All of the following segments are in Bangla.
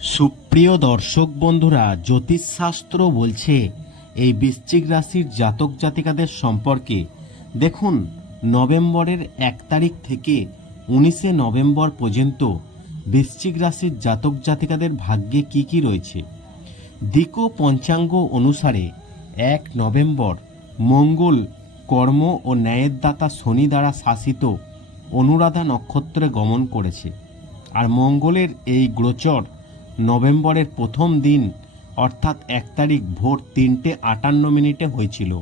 সুপ্রিয় দর্শক বন্ধুরা, জ্যোতিষশাস্ত্র বলছে, এই বৃশ্চিক রাশির জাতক জাতিকাদের সম্পর্কে। দেখুন, নভেম্বরের এক তারিখ থেকে উনিশে নভেম্বর পর্যন্ত বৃশ্চিক রাশির জাতক জাতিকাদের ভাগ্যে কি কি রয়েছে। দিকো পঞ্চাঙ্গ অনুসারে এক নভেম্বর মঙ্গল কর্ম ও ন্যায়ের দাতা শনি দ্বারা শাসিত অনুরাধা নক্ষত্রে গমন করেছে। আর মঙ্গলের এই গোচর নভেম্বরের প্রথম দিন, অর্থাৎ এক তারিখ ভোর তিনটে আটান্ন মিনিটে হয়েছিল।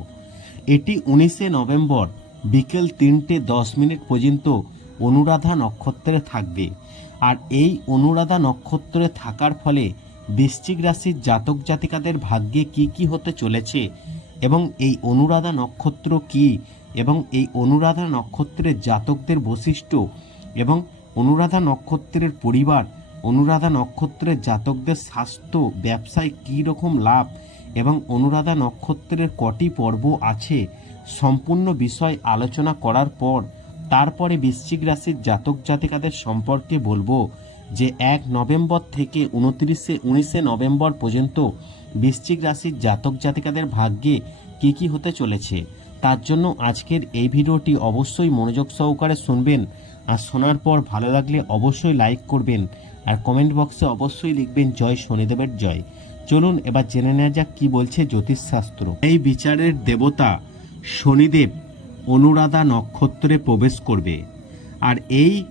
এটি উনিশে নভেম্বর বিকেল তিনটে দশ মিনিট পর্যন্ত অনুরাধা নক্ষত্রে থাকবে। আর এই অনুরাধা নক্ষত্রে থাকার ফলে বৃশ্চিক রাশির জাতক জাতিকাদের ভাগ্যে কি কি হতে চলেছে এবং এই অনুরাধা নক্ষত্র কি এবং এই অনুরাধা নক্ষত্রের জাতকদের বৈশিষ্ট্য এবং অনুরাধা নক্ষত্রের পরিবার অনুরাধা নক্ষত্রের জাতকদের স্বাস্থ্য, ব্যবসায় কী রকম লাভ এবং অনুরাধা নক্ষত্রের কটি পর্ব আছে, সম্পূর্ণ বিষয় আলোচনা করার পর তারপরে বৃশ্চিক রাশির জাতক জাতিকাদের সম্পর্কে বলব যে এক নভেম্বর থেকে উনত্রিশে, উনিশে নভেম্বর পর্যন্ত বৃশ্চিক রাশির জাতক জাতিকাদের ভাগ্যে কী কী হতে চলেছে। তার জন্য আজকের এই ভিডিওটি অবশ্যই মনোযোগ সহকারে শুনবেন আর শোনার পর ভালো লাগলে অবশ্যই লাইক করবেন। আর কমেন্ট বক্সে অবশ্যই লিখবেন জয় শনিদেবের জয়। চলুন এবার জেনে নেওয়া যাক কি বলছে জ্যোতিষশাস্ত্র। এই বিচারের দেবতা শনিদেব অনুরাধা নক্ষত্রে প্রবেশ করবে। আর এই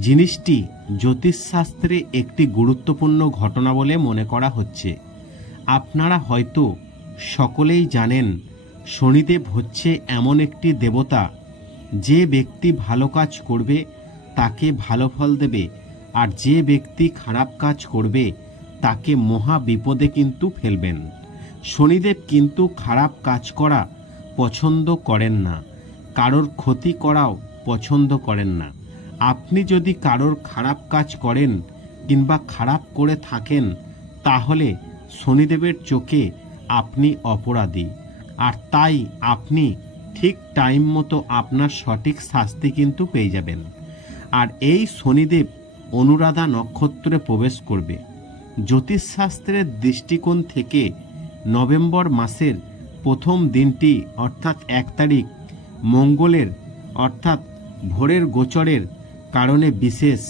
জিনিসটি জ্যোতিষশাস্ত্রে একটি গুরুত্বপূর্ণ ঘটনা বলে মনে করা হচ্ছে। আপনারা হয়তো সকলেই জানেন, শনিদেব হচ্ছে এমন একটি দেবতা যে ব্যক্তি ভালো কাজ করবে, তাকে ভালো ফল দেবে আর যে ব্যক্তি খারাপ কাজ করবে, তাকে মহা বিপদে কিন্তু ফেলবেন। শনিদেব কিন্তু খারাপ কাজ করা পছন্দ করেন না। কারোর ক্ষতি করাও পছন্দ করেন না। আপনি যদি কারোর খারাপ কাজ করেন কিংবা খারাপ করে থাকেন, তাহলে শনিদেবের চোখে আপনি অপরাধী। আর তাই আপনি ঠিক টাইম মতো আপনার সঠিক শাস্তি কিন্তু পেয়ে যাবেন। আর এই শনিদেব অনুরাধা নক্ষত্রে প্রবেশ করবে। জ্যোতিষশাস্ত্রের দৃষ্টিকোণ থেকে নভেম্বর মাসের প্রথম দিনটি, অর্থাৎ এক তারিখ, মঙ্গলের, অর্থাৎ ভোরের গোচরের কারণে বিশেষ,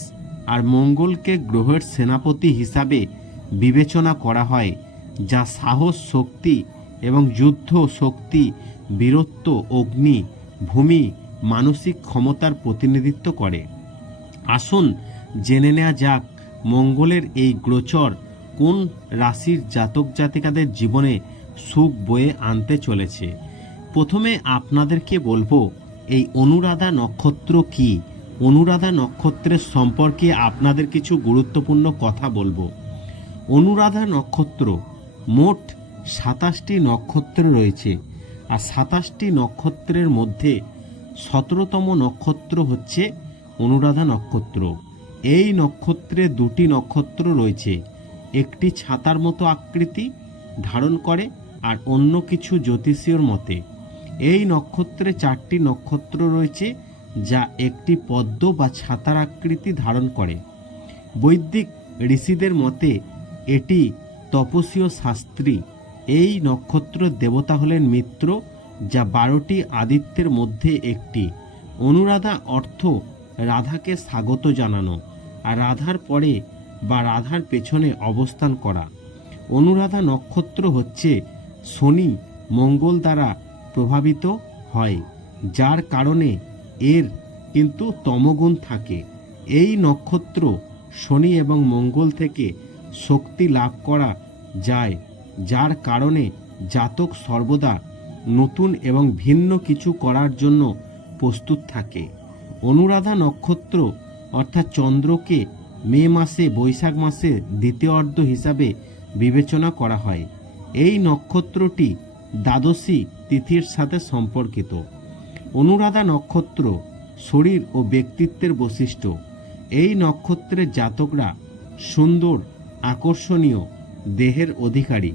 আর মঙ্গলকে গ্রহের সেনাপতি হিসাবে বিবেচনা করা হয়, যা সাহস শক্তি এবং যুদ্ধ শক্তি, বীরত্ব, অগ্নি, ভূমি, মানসিক ক্ষমতার প্রতিনিধিত্ব করে। আসুন জেনে নেওয়া যাক মঙ্গলের এই গোচর কোন রাশির জাতক জাতিকাদের জীবনে সুখ বয়ে আনতে চলেছে। প্রথমে আপনাদেরকে বলব, এই অনুরাধা নক্ষত্র কি? অনুরাধা নক্ষত্রের সম্পর্কে আপনাদের কিছু গুরুত্বপূর্ণ কথা বলব। অনুরাধা নক্ষত্র মোট সাতাশটি নক্ষত্র রয়েছে। আর সাতাশটি নক্ষত্রের মধ্যে সতেরোতম নক্ষত্র হচ্ছে অনুরাধা নক্ষত্র। এই নক্ষত্রে দুটি নক্ষত্র রয়েছে। একটি ছাতার মতো আকৃতি ধারণ করে আর অন্য কিছু জ্যোতিষীয় মতে। এই নক্ষত্রে চারটি নক্ষত্র রয়েছে যা একটি পদ্ম বা ছাতার আকৃতি ধারণ করে। বৈদিক ঋষিদের মতে এটি তপস্বীয় শাস্ত্রী। এই নক্ষত্র দেবতা হলেন মিত্র, যা বারোটি আদিত্যের মধ্যে একটি। অনুরাধা অর্থ রাধাকে স্বাগত জানানো। আর রাধার পরে বা রাধার পেছনে অবস্থান করা। অনুরাধা নক্ষত্র হচ্ছে শনি মঙ্গল দ্বারা প্রভাবিত হয়, যার কারণে এর কিন্তু তমগুণ থাকে। এই নক্ষত্র শনি এবং মঙ্গল থেকে শক্তি লাভ করা যায়, যার কারণে জাতক সর্বদা নতুন এবং ভিন্ন কিছু করার জন্য প্রস্তুত থাকে। অনুরাধা নক্ষত্র অর্থাৎ চন্দ্রকে মে মাসে, বৈশাখ মাসে দ্বিতীয় অর্ধ হিসাবে বিবেচনা করা হয়। এই নক্ষত্রটি দ্বাদশী তিথির সাথে সম্পর্কিত। অনুরাধা নক্ষত্র শরীর ও ব্যক্তিত্বের বৈশিষ্ট্য। এই নক্ষত্রের জাতকরা সুন্দর, আকর্ষণীয়, দেহের অধিকারী।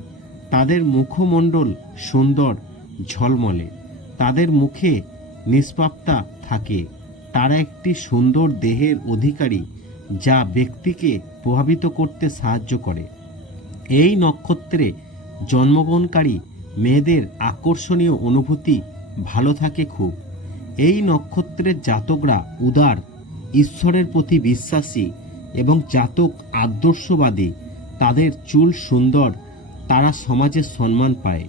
তাদের মুখমণ্ডল সুন্দর, ঝলমলে। তাদের মুখে নিষ্পাপতা থাকে। তারা একটি সুন্দর দেহের অধিকারী যা ব্যক্তিকে প্রভাবিত করতে সাহায্য করে। এই নক্ষত্রে জন্মগ্রহণকারী মেয়েদের আকর্ষণীয় অনুভূতি ভালো থাকে খুব। এই নক্ষত্রের জাতকরা উদার, ঈশ্বরের প্রতি বিশ্বাসী এবং জাতক আদর্শবাদী। তাদের চুল সুন্দর, তারা সমাজে সম্মান পায়।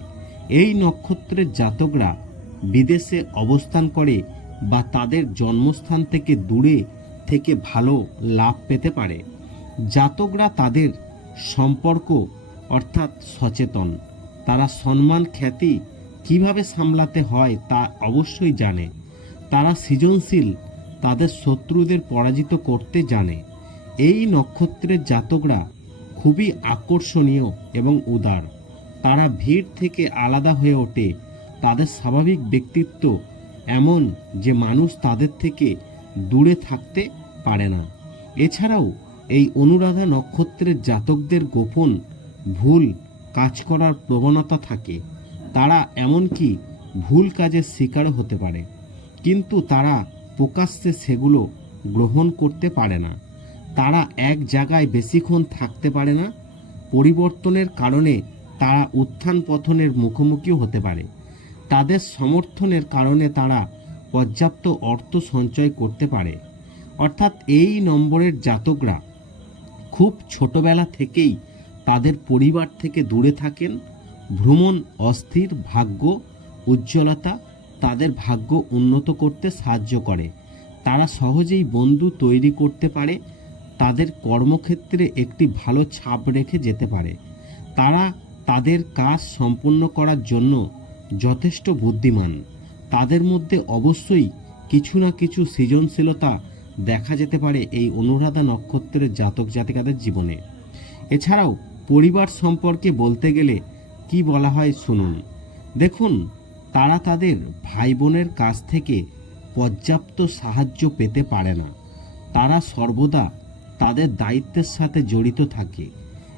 এই নক্ষত্রের জাতকরা বিদেশে অবস্থান করে বা তাদের জন্মস্থান থেকে দূরে থেকে ভালো লাভ পেতে পারে। জাতকরা তাদের সম্পর্ক, অর্থাৎ সচেতন। তারা সম্মান, খ্যাতি কীভাবে সামলাতে হয় তা অবশ্যই জানে। তারা সৃজনশীল, তাদের শত্রুদের পরাজিত করতে জানে। এই নক্ষত্রের জাতকরা খুবই আকর্ষণীয় এবং উদার। তারা ভিড় থেকে আলাদা হয়ে ওঠে। তাদের স্বাভাবিক ব্যক্তিত্ব এমন যে মানুষ তাদের থেকে দূরে থাকতে পারে না। এছাড়াও এই অনুরাধা নক্ষত্রের জাতকদের গোপন ভুল কাজ করার প্রবণতা থাকে। তারা এমনকি ভুল কাজের শিকারও হতে পারে। কিন্তু তারা প্রকাশ্যে সেগুলো গ্রহণ করতে পারে না। তারা এক জায়গায় বেশিক্ষণ থাকতে পারে না। পরিবর্তনের কারণে তারা উত্থান পথনের মুখোমুখিও হতে পারে। তাদের সমর্থনের কারণে তারা পর্যাপ্ত অর্থ সঞ্চয় করতে পারে। অর্থাৎ এই নম্বরের জাতকরা খুব ছোটবেলা থেকেই তাদের পরিবার থেকে দূরে থাকেন। ভ্রমণ অস্থির, ভাগ্য উজ্জ্বলতা তাদের ভাগ্য উন্নত করতে সাহায্য করে। তারা সহজেই বন্ধু তৈরি করতে পারে, তাদের কর্মক্ষেত্রে একটি ভালো ছাপ রেখে যেতে পারে। তারা তাদের কাজ সম্পূর্ণ করার জন্য যথেষ্ট বুদ্ধিমান। তাদের মধ্যে অবশ্যই কিছু না কিছু সৃজনশীলতা দেখা যেতে পারে এই অনুরাধা নক্ষত্রের জাতক জাতিকাদের জীবনে। এছাড়াও পরিবার সম্পর্কে বলতে গেলে কি বলা হয় শুনুন। দেখুন, তারা তাদের ভাই বোনের কাছ থেকে পর্যাপ্ত সাহায্য পেতে পারে না। তারা সর্বদা তাদের দায়িত্বের সাথে জড়িত থাকে।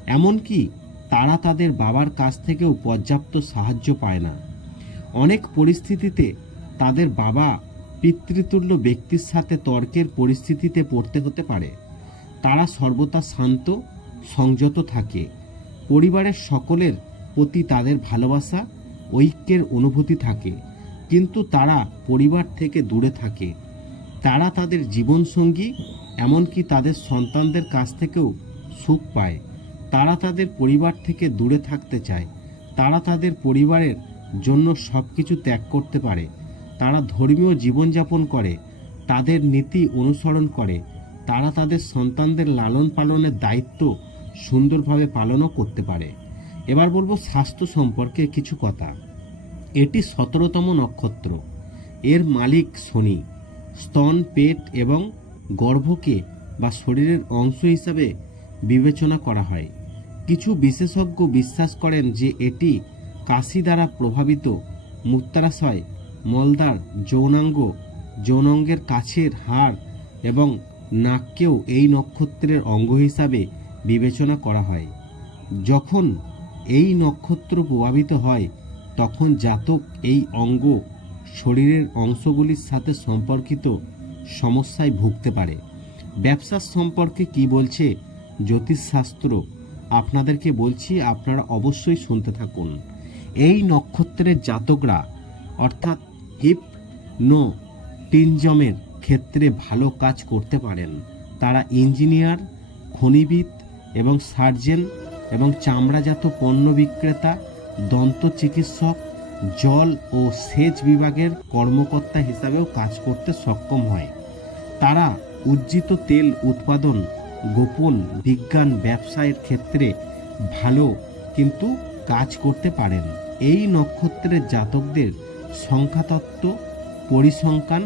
এমনকি তারা তাদের বাবার কাছ থেকেও পর্যাপ্ত সাহায্য পায় না। অনেক পরিস্থিতিতে তাদের বাবা পিতৃতুল্য ব্যক্তির সাথে তর্কের পরিস্থিতিতে পড়তে হতে পারে। তারা সর্বদা শান্ত, সংযত থাকে। পরিবারের সকলের প্রতি তাদের ভালোবাসা, ঐক্যের অনুভূতি থাকে। কিন্তু তারা পরিবার থেকে দূরে থাকে। তারা তাদের জীবনসঙ্গী, এমনকি তাদের সন্তানদের কাছ থেকেও সুখ পায়। তারা তাদের পরিবার থেকে দূরে থাকতে চায়। তারা তাদের পরিবারের জন্য সব কিছু ত্যাগ করতে পারে। তারা ধর্মীয় জীবনযাপন করে, তাদের নীতি অনুসরণ করে, তারা তাদের সন্তানদের লালন পালনের দায়িত্ব সুন্দরভাবে পালনও করতে পারে। এবার বলব স্বাস্থ্য সম্পর্কে কিছু কথা। এটি সতেরোতম নক্ষত্র। এর মালিক শনি। স্তন, পেট এবং গর্ভকে বা শরীরের অংশ হিসাবে বিবেচনা করা হয়। কিছু বিশেষজ্ঞ বিশ্বাস করেন যে এটি কাশি দ্বারা প্রভাবিত মূত্রাশয় মলদার যৌনাঙ্গ, যৌনাঙ্গের কাছের হাড় এবং নাককেও এই নক্ষত্রের অঙ্গ হিসাবে বিবেচনা করা হয়। যখন এই নক্ষত্র প্রভাবিত হয়, তখন জাতক এই অঙ্গ শরীরের অংশগুলির সাথে সম্পর্কিত সমস্যায় ভুগতে পারে। ব্যবসার সম্পর্কে কি বলছে জ্যোতিষশাস্ত্র? আপনাদেরকে বলছি, আপনারা অবশ্যই শুনতে থাকুন। এই নক্ষত্রের জাতকরা, অর্থাৎ হিপ, নো, টিনজমের ক্ষেত্রে ভালো কাজ করতে পারেন। তারা ইঞ্জিনিয়ার, খনিবিদ এবং সার্জেন এবং চামড়াজাত পণ্য বিক্রেতা, দন্ত চিকিৎসক, জল ও সেচ বিভাগের কর্মকর্তা হিসাবেও কাজ করতে সক্ষম হয়। তারা উজ্জিত তেল উৎপাদন, গোপন বিজ্ঞান ব্যবসায়ের ক্ষেত্রে ভালো, কিন্তু কাজ করতে পারেন। এই নক্ষত্রের জাতকদের সংখ্যাতত্ত্ব, পরিসংখ্যান,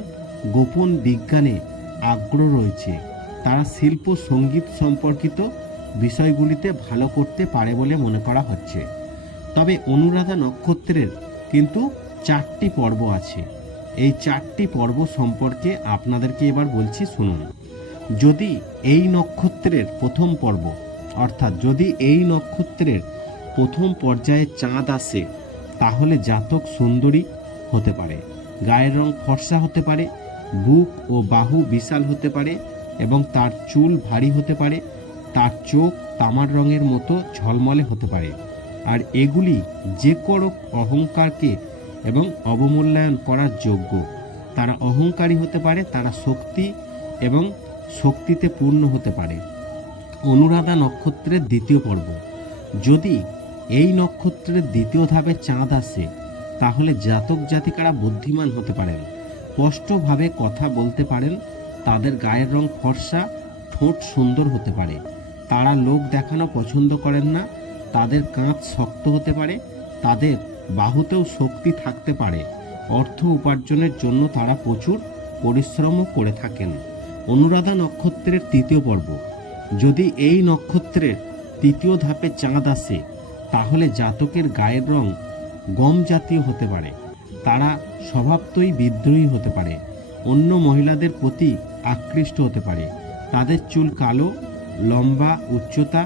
গোপন বিজ্ঞানে আগ্রহ রয়েছে। তারা শিল্প সংগীত সম্পর্কিত বিষয়গুলিতে ভালো করতে পারে বলে মনে করা হচ্ছে। তবে অনুরাধা নক্ষত্রের কিন্তু চারটি পর্ব আছে। এই চারটি পর্ব সম্পর্কে আপনাদেরকে এবার বলছি শুনুন। যদি এই নক্ষত্রের প্রথম পর্ব, অর্থাৎ যদি এই নক্ষত্রের প্রথম পর্যায়ে চাঁদ আসে, তাহলে জাতক সুন্দরী হতে পারে। গায়ের রং ফর্সা হতে পারে, বুক ও বাহু বিশাল হতে পারে এবং তার চুল ভারী হতে পারে, তার চোখ তামার রঙের মতো ঝলমলে হতে পারে। আর এগুলি যে কোনো অহংকারকে এবং অবমূল্যায়ন করার যোগ্য। তারা অহংকারী হতে পারে, তারা শক্তি এবং শক্তিতে পূর্ণ হতে পারে। অনুরাধা নক্ষত্রের দ্বিতীয় পর্ব। যদি এই নক্ষত্রের দ্বিতীয় ধাপে চাঁদ আসে, তাহলে জাতক জাতিকারা বুদ্ধিমান হতে পারেন, স্পষ্টভাবে কথা বলতে পারেন, তাদের গায়ের রং ফর্সা, ঠোঁট সুন্দর হতে পারে, তারা লোক দেখানো পছন্দ করেন না, তাদের কাঁধ শক্ত হতে পারে, তাদের বাহুতেও শক্তি থাকতে পারে, অর্থ উপার্জনের জন্য তারা প্রচুর পরিশ্রমও করে থাকেন। অনুরাধা নক্ষত্রের তৃতীয় পর্ব, যদি এই নক্ষত্রের তৃতীয় ধাপে চাঁদ আসে তাহলে জাতকের গায়ের রং গম জাতীয় হতে পারে। তারা স্বভাবতই বিদ্রোহী হতে পারে। অন্য মহিলাদের প্রতি আকৃষ্ট হতে পারে। তাদের চুল কালো, লম্বা, উচ্চতা,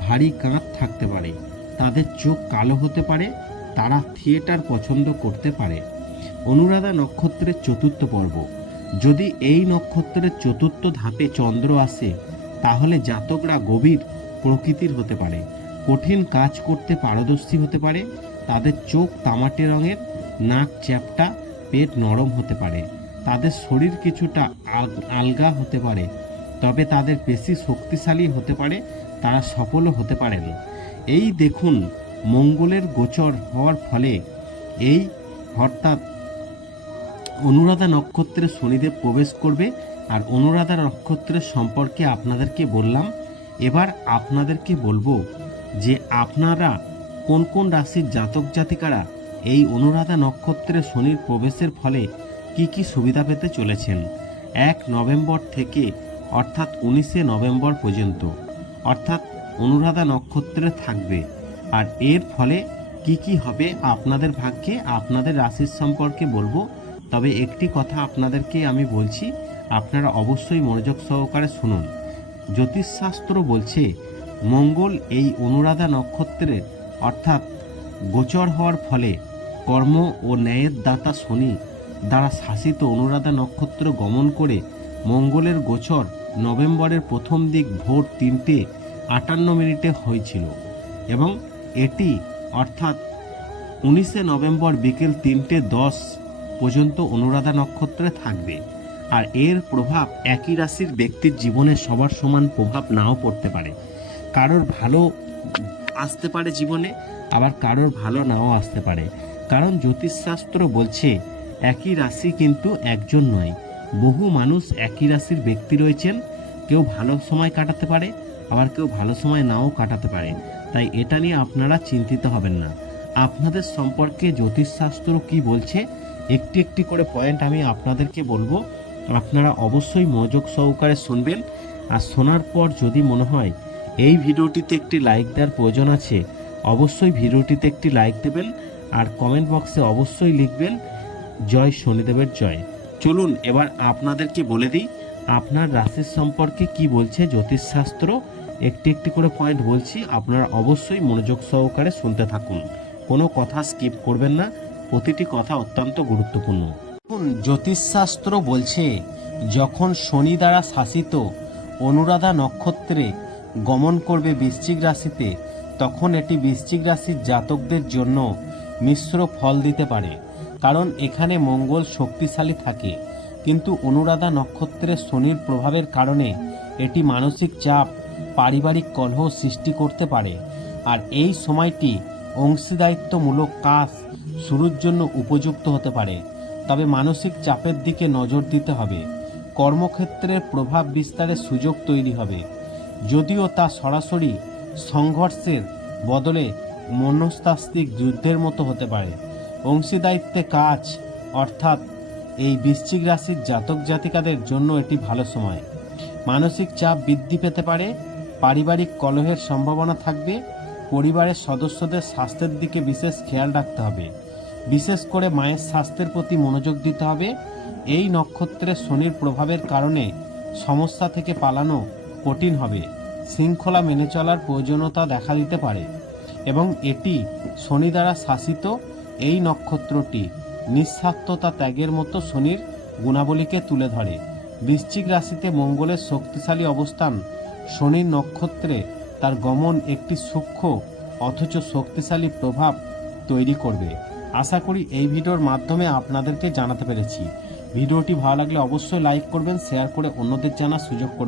ভারী কাঁধ থাকতে পারে। তাদের চোখ কালো হতে পারে। তারা থিয়েটার পছন্দ করতে পারে। অনুরাধা নক্ষত্রের চতুর্থ পর্ব। যদি এই নক্ষত্রের চতুর্থ ধাপে চন্দ্র আসে, তাহলে জাতকরা গভীর প্রকৃতির হতে পারে। কঠিন কাজ করতে পারদর্শী হতে পারে, তাদের চোখ তামাটে রঙের, নাক চ্যাপটা, পেট নরম হতে পারে, তাদের শরীর কিছুটা আলগা হতে পারে, তবে তাদের পেশি শক্তিশালী হতে পারে, তারা সফলও হতে পারেন। এই দেখুন, মঙ্গলের গোচর হওয়ার ফলে এই অর্থাৎ অনুরাধা নক্ষত্রে শনিদেব প্রবেশ করবে, আর অনুরাধা নক্ষত্রের সম্পর্কে আপনাদেরকে বললাম, এবার আপনাদেরকে বলব যে আপনারা কোন কোন রাশির জাতক জাতিকারা এই অনুরাধা নক্ষত্রে শনির প্রবেশের ফলে কি কি সুবিধা পেতে চলেছেন? এক নভেম্বর থেকে, অর্থাৎ উনিশে নভেম্বর পর্যন্ত। অর্থাৎ অনুরাধা নক্ষত্রে থাকবে। আর এর ফলে কি কি হবে আপনাদের ভাগ্যে? আপনাদের রাশির সম্পর্কে বলব। তবে একটি কথা আপনাদেরকে আমি বলছি, আপনারা অবশ্যই মনোযোগ সহকারে শুনুন। জ্যোতিষশাস্ত্র বলছে মঙ্গল এই অনুরাধা নক্ষত্রের অর্থাৎ গোচর হওয়ার ফলে কর্ম ও ন্যায়ের দাতা শনি দ্বারা শাসিত অনুরাধা নক্ষত্র গমন করে মঙ্গলের গোচর নভেম্বরের প্রথম দিক ভোর তিনটে আটান্ন মিনিটে হয়েছিল এবং এটি অর্থাৎ উনিশে নভেম্বর বিকেল তিনটে দশ পর্যন্ত অনুরাধা নক্ষত্রে থাকবে। আর এর প্রভাব একই রাশির ব্যক্তির জীবনে সবার সমান প্রভাব নাও পড়তে পারে। কারোর ভালো আসতে পারে জীবনে আবার কারোর ভালো নাও আসতে পারে। কারণ জ্যোতিষশাস্ত্র বলছে একই রাশি কিন্তু একজন নয়। বহু মানুষ একই রাশির ব্যক্তি রয়েছেন কেউ ভালো সময় কাটাতে পারে আবার কেউ ভালো সময় নাও কাটাতে পারে। তাই এটা নিয়ে আপনারা চিন্তিত হবেন না। আপনাদের সম্পর্কে জ্যোতিষশাস্ত্র কি বলছে একটি একটি করে পয়েন্ট আমি আপনাদেরকে বলব। আপনারা অবশ্যই মনোযোগ সহকারে শুনবেন। আর শোনার পর যদি মনে হয় এই ভিডিওটিতে একটি লাইক দেওয়ার প্রয়োজন আছে। অবশ্যই ভিডিওটিতে একটি লাইক দেবেন আর কমেন্ট বক্সে অবশ্যই লিখবেন, জয় শনিদেবের জয়। চলুন এবার আপনাদেরকে বলে দিই, আপনার রাশির সম্পর্কে কি বলছে জ্যোতিষশাস্ত্র? একটি একটি করে পয়েন্ট বলছি, আপনারা অবশ্যই মনোযোগ সহকারে শুনতে থাকুন। কোনো কথা স্কিপ করবেন না, প্রতিটি কথা অত্যন্ত গুরুত্বপূর্ণ। জ্যোতিষশাস্ত্র বলছে, যখন শনি দ্বারা শাসিত অনুরাধা নক্ষত্রে গমন করবে বৃশ্চিক রাশিতে, তখন এটি বৃশ্চিক রাশির জাতকদের জন্য মিশ্র ফল দিতে পারে। কারণ এখানে মঙ্গল শক্তিশালী থাকে। কিন্তু অনুরাধা নক্ষত্রের শনির প্রভাবের কারণে এটি মানসিক চাপ, পারিবারিক কলহ সৃষ্টি করতে পারে। আর এই সময়টি অংশীদায়িত্বমূলক কাজ শুরুর জন্য উপযুক্ত হতে পারে। তবে মানসিক চাপের দিকে নজর দিতে হবে। কর্মক্ষেত্রের প্রভাব বিস্তারের সুযোগ তৈরি হবে। যদিও তা সরাসরি সংঘর্ষের বদলে মনস্তাত্ত্বিক যুদ্ধের মতো হতে পারে। অংশীদায়িত্বে কাজ, অর্থাৎ এই বৃশ্চিক রাশির জাতক জাতিকাদের জন্য এটি ভালো সময়। মানসিক চাপ বৃদ্ধি পেতে পারে, পারিবারিক কলহের সম্ভাবনা থাকবে, পরিবারের সদস্যদের স্বাস্থ্যের দিকে বিশেষ খেয়াল রাখতে হবে। বিশেষ করে মায়ের স্বাস্থ্যের প্রতি মনোযোগ দিতে হবে। এই নক্ষত্রের শনির প্রভাবের কারণে সমস্যা থেকে পালানো কঠিন হবে। শৃঙ্খলা মেনে চলার প্রয়োজনীয়তা দেখা দিতে পারে এবং এটি শনি দ্বারা শাসিত এই নক্ষত্রটি নিঃস্বার্থতা ত্যাগের মতো শনির গুণাবলীকে তুলে ধরে। বৃশ্চিক রাশিতে মঙ্গলের শক্তিশালী অবস্থান শনির নক্ষত্রে তার গমন একটি সূক্ষ্ম অথচ শক্তিশালী প্রভাব তৈরি করবে। আশা করি এই ভিডিওর মাধ্যমে আপনাদেরকে জানাতে পেরেছি। ভিডিওটি ভালো লাগলে অবশ্যই লাইক করবেন, শেয়ার করে অন্যদের জানার সুযোগ করে